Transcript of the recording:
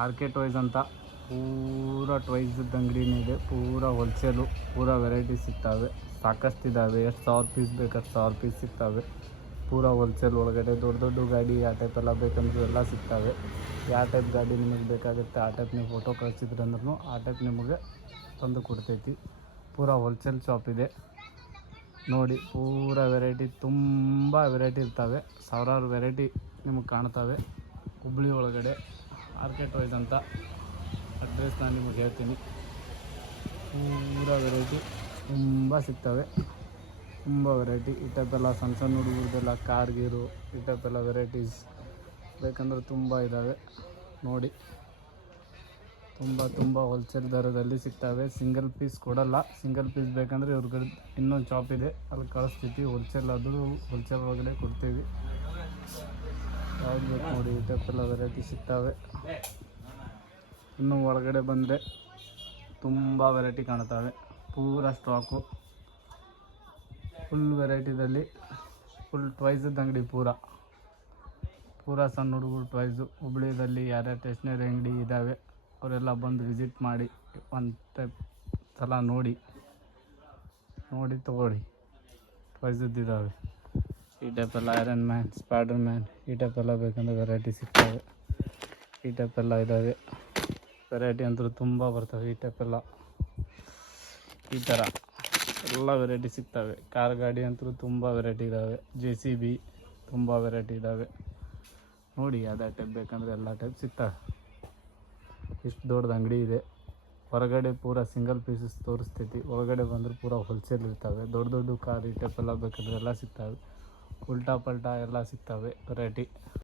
R K toys ಅಂತ ಪೂರ ಟಾಯ್ಸದ್ದು ಅಂಗಡಿನೇ ಇದೆ. ಪೂರ ಹೋಲ್ಸೇಲು, ಪೂರ ವೆರೈಟಿ ಸಿಗ್ತವೆ. ಸಾಕಷ್ಟಿದ್ದಾವೆ. ಎಷ್ಟು 1000 ಪೀಸ್ ಬೇಕು ಅಷ್ಟು 1000 ಪೀಸ್ ಸಿಗ್ತವೆ. ಪೂರ ಹೋಲ್ಸೇಲ್ ಒಳಗಡೆ ದೊಡ್ಡ ದೊಡ್ಡ ಗಾಡಿ ಆ ಟೈಪ್ ಎಲ್ಲ ಬೇಕಂದ್ರೂ ಎಲ್ಲ ಸಿಗ್ತವೆ. ಯಾವ ಟೈಪ್ ಗಾಡಿ ನಿಮಗೆ ಬೇಕಾಗುತ್ತೆ ಆ ಟೈಪ್ ನೀವು ಫೋಟೋ ಕಳಿಸಿದ್ರೆ ಅಂದ್ರೂ ಆ ಟೈಪ್ ನಿಮಗೆ ತಂದು ಕೊಡ್ತೈತಿ. ಪೂರ ಹೋಲ್ಸೇಲ್ ಶಾಪ್ ಇದೆ ನೋಡಿ. ಪೂರ ವೆರೈಟಿ, ತುಂಬ ವೆರೈಟಿ ಇರ್ತವೆ. ಸಾವಿರಾರು ವೆರೈಟಿ ನಿಮಗೆ ಕಾಣ್ತವೆ. ಹುಬ್ಳಿ ಒಳಗಡೆ ಆರ್ ಕೆ ಟಾಯ್ಸ್ ಅಂತ ಅಡ್ರೆಸ್ ನಾನು ನಿಮಗೆ ಹೇಳ್ತೀನಿ. ಪೂರ ವೆರೈಟಿ ತುಂಬ ಸಿಗ್ತವೆ. ತುಂಬ ವೆರೈಟಿ ಈ ಟೈಪ್ ಎಲ್ಲ ಸಣ್ಣ ಸಣ್ಣ ಹುಡುಗರದೆಲ್ಲ ಕಾರ್ ಗೀರು ಈ ಟೈಪ್ ಎಲ್ಲ ವೆರೈಟೀಸ್ ಬೇಕಂದ್ರೆ ತುಂಬ ಇದ್ದಾವೆ ನೋಡಿ. ತುಂಬ ಹೋಲ್ಸೇಲ್ ದರದಲ್ಲಿ ಸಿಗ್ತವೆ. ಸಿಂಗಲ್ ಪೀಸ್ ಕೊಡಲ್ಲ. ಸಿಂಗಲ್ ಪೀಸ್ ಬೇಕಂದರೆ ಇವ್ರ ಇನ್ನೊಂದು ಶಾಪ್ ಇದೆ, ಅಲ್ಲಿ ಕಳಿಸ್ತೀವಿ. ಹೋಲ್ಸೇಲ್ ಆದರೂ ಹೋಲ್ಸೇಲ್ ಒಳಗಡೆ ಕೊಡ್ತೀವಿ. ಯಾವ್ದು ಬೇಕು ನೋಡಿ ಈ ಟೈಪ್ ಎಲ್ಲ ವೆರೈಟಿ ಸಿಗ್ತವೆ. ಇನ್ನು ಒಳಗಡೆ ಬಂದರೆ ತುಂಬ ವೆರೈಟಿ ಕಾಣ್ತವೆ. ಪೂರ ಸ್ಟಾಕು ಫುಲ್ ವೆರೈಟಿದಲ್ಲಿ, ಫುಲ್ ಟಾಯ್ಸದ್ದು ಅಂಗಡಿ. ಪೂರ ಸಣ್ಣ ಹುಡುಗರು ಟಾಯ್ಸು. ಹುಬ್ಳಿಯಲ್ಲಿ ಯಾರ್ಯಾರು ಸ್ಟೇಷ್ನರಿ ಅಂಗಡಿ ಇದ್ದಾವೆ ಅವರೆಲ್ಲ ಬಂದು ವಿಸಿಟ್ ಮಾಡಿ ಒಂದು ಟೈಪ್ ಸಲ ನೋಡಿ ತೊಗೊಳ್ಳಿ. ಟಾಯ್ಸದ್ದು ಇದ್ದಾವೆ. ಈ ಟೈಪ್ ಎಲ್ಲ ಐರನ್ ಮ್ಯಾನ್, ಸ್ಪೈಡರ್ ಮ್ಯಾನ್ ಈ ಟೈಪ್ ಎಲ್ಲ ಬೇಕಂದ್ರೆ ವೆರೈಟಿ ಸಿಗ್ತವೆ. ಈ ಟೈಪ್ ಎಲ್ಲ ಇದ್ದಾವೆ. ವೆರೈಟಿ ಅಂತೂ ತುಂಬ ಬರ್ತವೆ. ಈ ಟೈಪ್ ಎಲ್ಲ ಈ ಥರ ಎಲ್ಲ ವೆರೈಟಿ ಸಿಗ್ತವೆ. ಕಾರ್ ಗಾಡಿ ಅಂತೂ ತುಂಬ ವೆರೈಟಿ ಇದ್ದಾವೆ. JCB ತುಂಬ ವೆರೈಟಿ ಇದ್ದಾವೆ ನೋಡಿ. ಯಾವುದೇ ಟೈಪ್ ಬೇಕಂದರೆ ಎಲ್ಲ ಟೈಪ್ ಸಿಗ್ತವೆ. ಇಷ್ಟು ದೊಡ್ಡದು ಅಂಗಡಿ ಇದೆ. ಹೊರಗಡೆ ಪೂರ ಸಿಂಗಲ್ ಪೀಸಸ್ ತೋರಿಸ್ತೈತಿ. ಒಳಗಡೆ ಬಂದರೆ ಪೂರ ಹೋಲ್ಸೇಲ್ ಇರ್ತವೆ. ದೊಡ್ಡ ದೊಡ್ಡ ಕಾರ್ ಈ ಟೈಪ್ ಎಲ್ಲ ಬೇಕಂದ್ರೆ ಎಲ್ಲ ಸಿಗ್ತವೆ. ಉಲ್ಟಾ ಪಲ್ಟಾ ಎಲ್ಲ ಸಿಗ್ತವೆ ವೆರೈಟಿ.